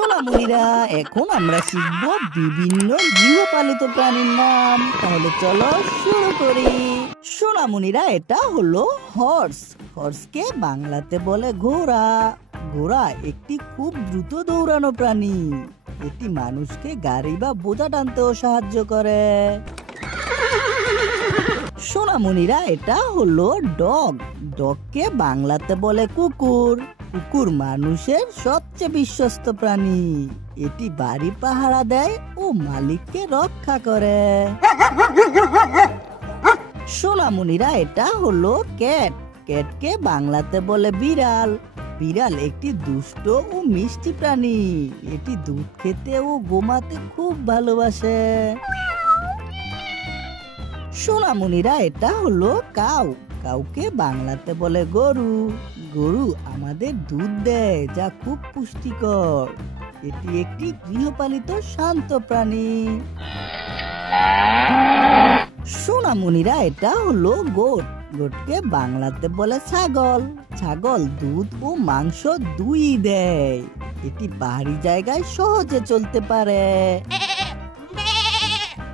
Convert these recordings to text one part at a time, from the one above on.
সোনামণিরা, এখন আমরা শিখব বিভিন্ন গৃহপালিত প্রাণীর নাম। তাহলে চলো শুরু করি। সোনামণিরা, এটা হলো হর্স। হর্সকে বাংলাতে বলে ঘোড়া। ঘোড়া একটি খুব দ্রুত দৌড়ানো প্রাণী। এটি মানুষকে গাড়ি বা বোঝা টানতেও সাহায্য করে। সোনামণিরা, এটা হলো ডগ। ডগকে বাংলাতে বলে কুকুর। কুকুর মানুষের সবচেয়ে বিশ্বস্ত প্রাণী। এটি বাড়ি পাহারা দেয় ও মালিককে রক্ষা করে। সোনামণিরা, এটা হলো ক্যাট। ক্যাটকে বাংলাতে বলে বিড়াল। বিড়াল একটি দুষ্ট ও মিষ্টি প্রাণী। এটি দুধ খেতে ও ঘুমাতে খুব ভালোবাসে। সোনামণিরা, এটা হলো কাউ। কাউকে বাংলাতে বলে গরু। গরু আমাদের দুধ দেয়, যা খুব পুষ্টিকর। এটি একটি গৃহপালিত শান্ত প্রাণী। সোনামণিরা, এটা হলো গোট। গোটকে বাংলাতে বলে ছাগল। ছাগল দুধ ও মাংস দুই দেয়। এটি পাহাড়ি জায়গায় সহজে চলতে পারে।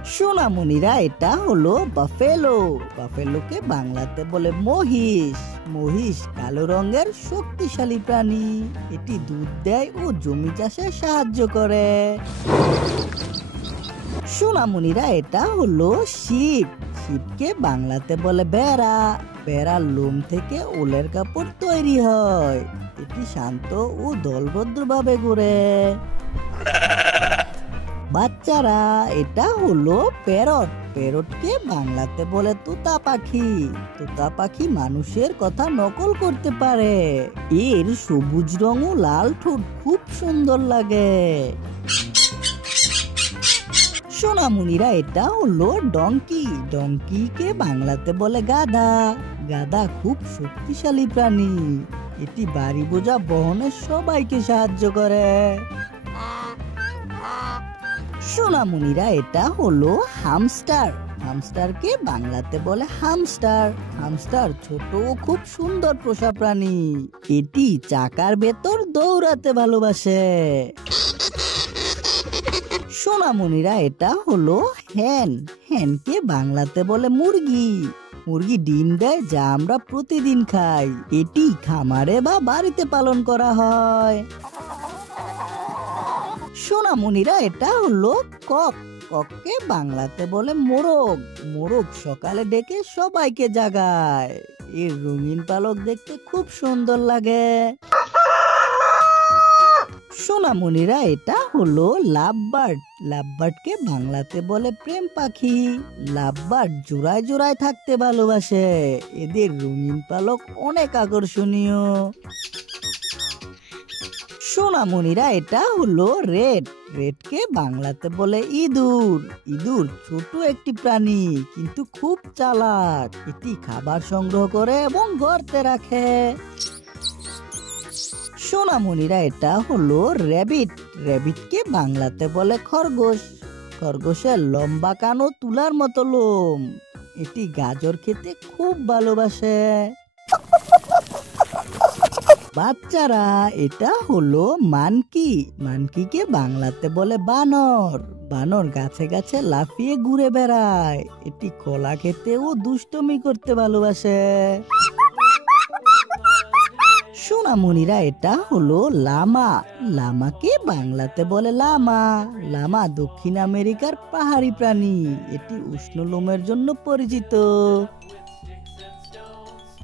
সোনামণিরা, এটা হলো বাফেলো। বাফেলোকে বাংলাতে বলে মহিষ। মহিষ কালো রঙের শক্তিশালী প্রাণী। এটি দুধ দেয় ও জমি চাষে সাহায্য করে। সোনামণিরা, এটা হলো শিপ। শিপকে বাংলাতে বলে ভেড়া। ভেড়ার লোম থেকে উলের কাপড় তৈরি হয়। এটি শান্ত ও দলবদ্ধভাবে ঘুরে। বাচ্চারা, এটা হলো প্যারট। প্যারটকে বাংলাতে বলে তোতা পাখি। তোতা পাখি মানুষের কথা নকল করতে পারে। এর সবুজ রং ও লাল ঠোঁট খুব সুন্দর লাগে। সোনামণিরা, এটা হলো ডঙ্কি। ডঙ্কিকে বাংলাতে বলে গাধা। গাধা খুব শক্তিশালী প্রাণী। এটি বাড়ি বোঝা বহনে সবাইকে সাহায্য করে। সোনামণিরা, এটা হলো হামস্টার। হামস্টারকে বাংলাতে বলে হামস্টার। হামস্টার ছোট ও খুব সুন্দর পোষা প্রাণী। এটি চাকার ভেতর দৌড়াতে ভালোবাসে। সোনামণিরা, এটা হলো হ্যান। হ্যানকে বাংলাতে বলে মুরগি। মুরগি ডিম দেয়, যা আমরা প্রতিদিন খাই। এটি খামারে বা বাড়িতে পালন করা হয়। সোনামণিরা, এটা হলো কক। কককে বাংলাতে বলে মোরগ। মোরগ সকালে ডেকে সবাইকে জাগায়। এর রঙিন পালক দেখতে খুব সুন্দর লাগে। সোনামণিরা, এটা হলো লাভবার্ড। লাভবার্ডকে বাংলাতে বলে প্রেম পাখি। লাভবার্ড জোড়ায় জোড়ায় থাকতে ভালোবাসে। এদের রঙিন পালক অনেক আকর্ষণীয়। সোনামণিরা, এটা হলো রেড। রেডকে বাংলাতে বলে ইঁদুর। ইঁদুর ছোট একটি প্রাণী, কিন্তু খুব চালাক। এটি খাবার সংগ্রহ করে এবং গর্তে রাখে। সোনামণিরা, এটা হলো র্যাবিট। র্যাবিটকে বাংলাতে বলে খরগোশ। খরগোশের লম্বা কান ও তুলার মতো লোম। এটি গাজর খেতে খুব ভালোবাসে। বাচ্চারা, এটা হলো মানকি। মানকিকে বাংলাতে বলে বানর। বানর গাছে গাছে লাফিয়ে ঘুরে বেড়ায়। এটি কলা খেতে ও দুষ্টমি করতে ভালোবাসে। সোনামণিরা, এটা হলো লামা। লামাকে বাংলাতে বলে লামা। লামা দক্ষিণ আমেরিকার পাহাড়ি প্রাণী। এটি উষ্ণ লোমের জন্য পরিচিত।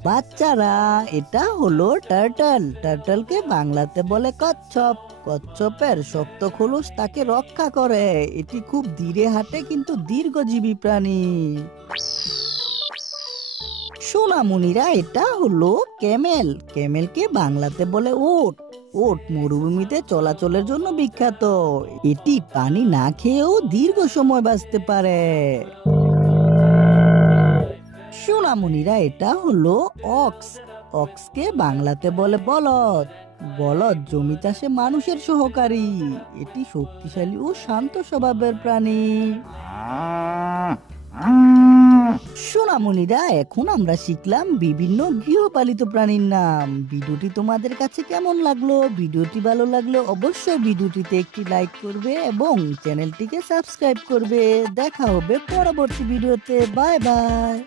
বাচ্চারা, এটা হলো টার্টল। টার্টলকে বাংলাতে বলে কচ্ছপ। কচ্ছপের শক্ত খোলস তাকে রক্ষা করে। এটি খুব ধীরে হাঁটে কিন্তু দীর্ঘজীবী প্রাণী। সোনামণিরা, এটা হলো ক্যামেল। ক্যামেলকে বাংলাতে বলে ওট। ওট মরুভূমিতে চলাচলের জন্য বিখ্যাত। এটি পানি না খেয়েও দীর্ঘ সময় বাঁচতে পারে। সোনামণিরা, এটা হলো অক্স। অক্সকে বাংলাতে বলে বলদ। বলদ জমি চাষে মানুষের সহকারী। এটি শক্তিশালী ও শান্ত স্বভাবের প্রাণী। সোনামণিরা, এখন আমরা শিখলাম বিভিন্ন গৃহপালিত প্রাণীর নাম। ভিডিওটি তোমাদের কাছে কেমন লাগলো? ভিডিওটি ভালো লাগলে অবশ্যই ভিডিওটিতে একটি লাইক করবে এবং চ্যানেলটিকে সাবস্ক্রাইব করবে। দেখা হবে পরবর্তী ভিডিওতে। Bye bye.